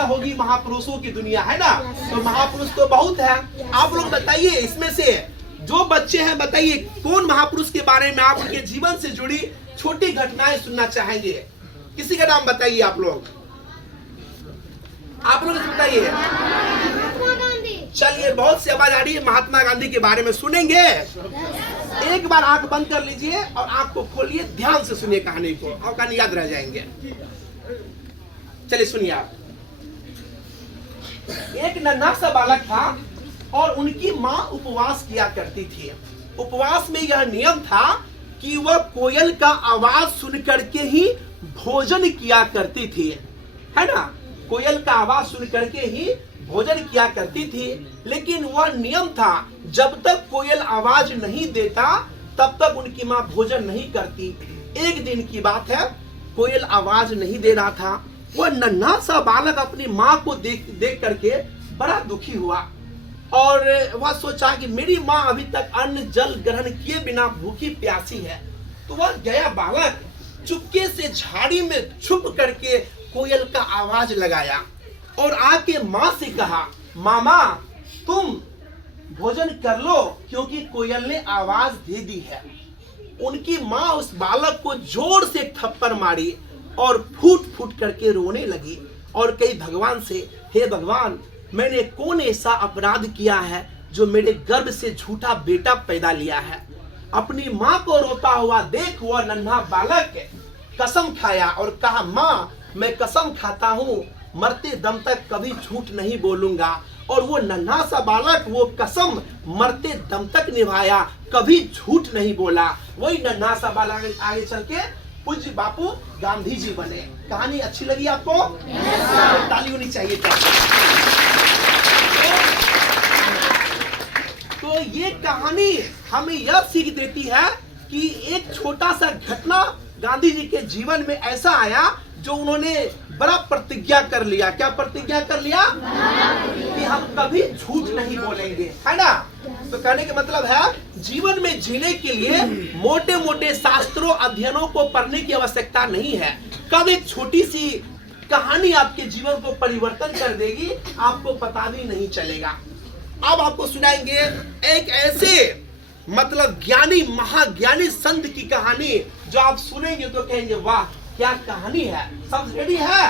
न होगी महापुरुषों की दुनिया, है ना। तो महापुरुष तो बहुत है। आप लोग बताइए इसमें से जो बच्चे हैं, बताइए कौन महापुरुष के बारे में आप उनके जीवन से जुड़ी छोटी घटनाएं सुनना चाहेंगे। किसी का नाम बताइए आप लोग बताइए। चलिए, बहुत सी आवाज आ रही है। महात्मा गांधी के बारे में सुनेंगे। एक बार आंख बंद कर लीजिए और आंख को खोलिए, ध्यान से सुनिए कहानी को, और कहानी याद रह जाएंगे। चलिए सुनिए आप। एक नन्हा सा बालक था और उनकी माँ उपवास किया करती थी। उपवास में यह नियम था कि वह कोयल का आवाज सुन करके ही भोजन किया करती थी, है ना। कोयल का आवाज सुन करके ही भोजन किया करती थी। लेकिन वह नियम था, जब तक कोयल आवाज नहीं देता तब तक उनकी माँ भोजन नहीं करती। एक दिन की बात है, कोयल आवाज नहीं दे रहा था। वह नन्हा सा बालक अपनी माँ को देख करके बड़ा दुखी हुआ और वह सोचा कि मेरी माँ अभी तक अन्न जल ग्रहण किए बिना भूखी प्यासी है। तो वह गया बालक, चुपके से झाड़ी में छुप करके कोयल का आवाज लगाया और आके माँ से कहा, मामा तुम भोजन कर लो क्योंकि कोयल ने आवाज दे दी है। उनकी माँ उस बालक को जोर से थप्पड़ मारी और फूट फूट करके रोने लगी और कही भगवान से, हे भगवान, मैंने कौन ऐसा अपराध किया है जो मेरे गर्भ से झूठा बेटा पैदा लिया है। अपनी माँ को रोता हुआ देख वह नन्हा बालक कसम खाया और कहा, माँ मैं कसम खाता हूँ मरते दम तक कभी झूठ नहीं बोलूंगा। और वो नन्हा सा बालक वो कसम मरते दम तक निभाया, कभी झूठ नहीं बोला। वही नन्हा सा बालक आगे चल के पूज्य बापू गांधी जी बने। कहानी अच्छी लगी आपको? ताली होनी चाहिए। तो ये कहानी हमें यह सीख देती है कि एक छोटा सा घटना गांधी जी के जीवन में ऐसा आया जो उन्होंने बड़ा प्रतिज्ञा कर लिया। क्या प्रतिज्ञा कर लिया? कि हम कभी झूठ नहीं बोलेंगे, है ना। तो कहने का मतलब है जीवन में जीने के लिए मोटे मोटे शास्त्रों अध्ययनों को पढ़ने की आवश्यकता नहीं है। कब एक छोटी सी कहानी आपके जीवन को परिवर्तन कर देगी आपको पता भी नहीं चलेगा। अब आपको सुनाएंगे एक ऐसे मतलब ज्ञानी महाज्ञानी संत की कहानी जो आप सुनेंगे तो कहेंगे वाह क्या कहानी है। सब रेडी है?